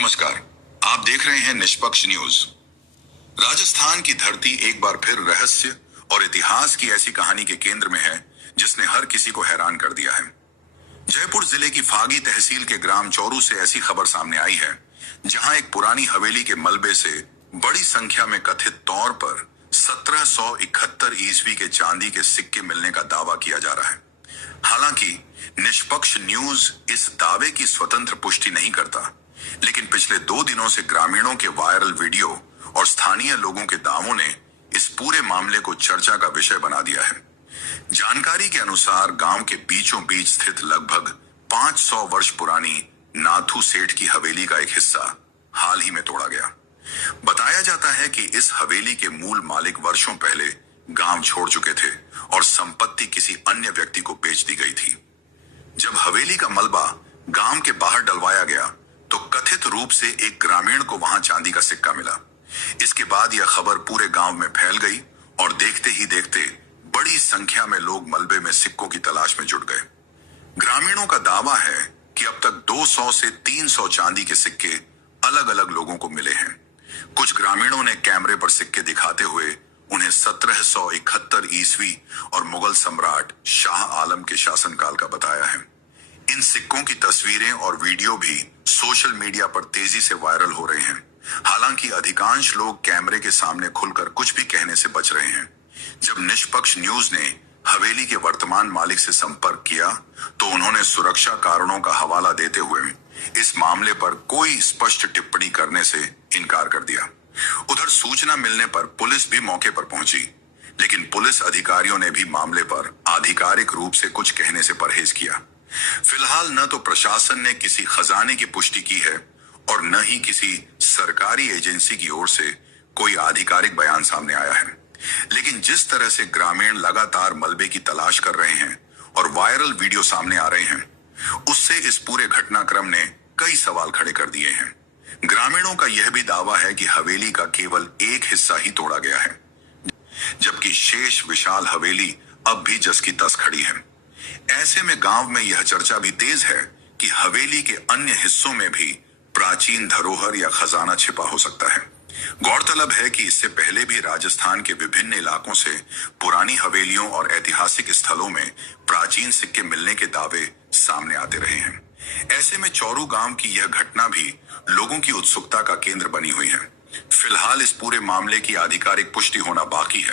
नमस्कार। आप देख रहे हैं निष्पक्ष न्यूज। राजस्थान की धरती एक बार फिर रहस्य और इतिहास की ऐसी कहानी के केंद्र में है जिसने हर किसी को हैरान कर दिया है। जयपुर जिले की फागी तहसील के ग्राम चौरू से ऐसी खबर सामने आई है जहां एक पुरानी हवेली के मलबे से बड़ी संख्या में कथित तौर पर 1771 ईस्वी के चांदी के सिक्के मिलने का दावा किया जा रहा है। हालांकि निष्पक्ष न्यूज इस दावे की स्वतंत्र पुष्टि नहीं करता, लेकिन पिछले 2 दिनों से ग्रामीणों के वायरल वीडियो और स्थानीय लोगों के दावों ने इस पूरे मामले को चर्चा का विषय बना दिया है। जानकारी के अनुसार गांव के बीचों बीच स्थित लगभग 500 वर्ष पुरानी नाथू सेठ की हवेली का एक हिस्सा हाल ही में तोड़ा गया। बताया जाता है कि इस हवेली के मूल मालिक वर्षों पहले गांव छोड़ चुके थे और संपत्ति किसी अन्य व्यक्ति को बेच दी गई थी। जब हवेली का मलबा गांव के बाहर डलवाया गया तो कथित रूप से एक ग्रामीण को वहां चांदी का सिक्का मिला। इसके बाद यह खबर पूरे गांव में फैल गई और देखते ही देखते बड़ी संख्या में लोग मलबे में सिक्कों की तलाश में जुट गए। ग्रामीणों का दावा है कि अब तक 200 से 300 चांदी के सिक्के अलग अलग लोगों को मिले हैं। कुछ ग्रामीणों ने कैमरे पर सिक्के दिखाते हुए उन्हें 1771 ईस्वी और मुगल सम्राट शाह आलम के शासनकाल का बताया है। इन सिक्कों की तस्वीरें और वीडियो भी सोशल मीडिया पर तेजी से वायरल हो रहे हैं। हालांकि अधिकांश लोग कैमरे के सामने खुलकर कुछ भी कहने से बच रहे हैं। जब निष्पक्ष न्यूज ने हवेली के वर्तमान मालिक से संपर्क किया तो उन्होंने सुरक्षा कारणों का हवाला देते हुए इस मामले पर कोई स्पष्ट टिप्पणी करने से इनकार कर दिया। उधर सूचना मिलने पर पुलिस भी मौके पर पहुंची, लेकिन पुलिस अधिकारियों ने भी मामले पर आधिकारिक रूप से कुछ कहने से परहेज किया। फिलहाल न तो प्रशासन ने किसी खजाने की पुष्टि की है और न ही किसी सरकारी एजेंसी की ओर से कोई आधिकारिक बयान सामने आया है। लेकिन जिस तरह से ग्रामीण लगातार मलबे की तलाश कर रहे हैं और वायरल वीडियो सामने आ रहे हैं, उससे इस पूरे घटनाक्रम ने कई सवाल खड़े कर दिए हैं। ग्रामीणों का यह भी दावा है कि हवेली का केवल एक हिस्सा ही तोड़ा गया है, जबकि शेष विशाल हवेली अब भी जस की तस खड़ी है। ऐसे में गांव में यह चर्चा भी तेज है कि हवेली के अन्य हिस्सों में भी प्राचीन धरोहर या खजाना छिपा हो सकता है। गौरतलब है कि इससे पहले भी राजस्थान के विभिन्न इलाकों से पुरानी हवेलियों और ऐतिहासिक स्थलों में प्राचीन सिक्के मिलने के दावे सामने आते रहे हैं। ऐसे में चौरू गांव की यह घटना भी लोगों की उत्सुकता का केंद्र बनी हुई है। फिलहाल इस पूरे मामले की आधिकारिक पुष्टि होना बाकी है।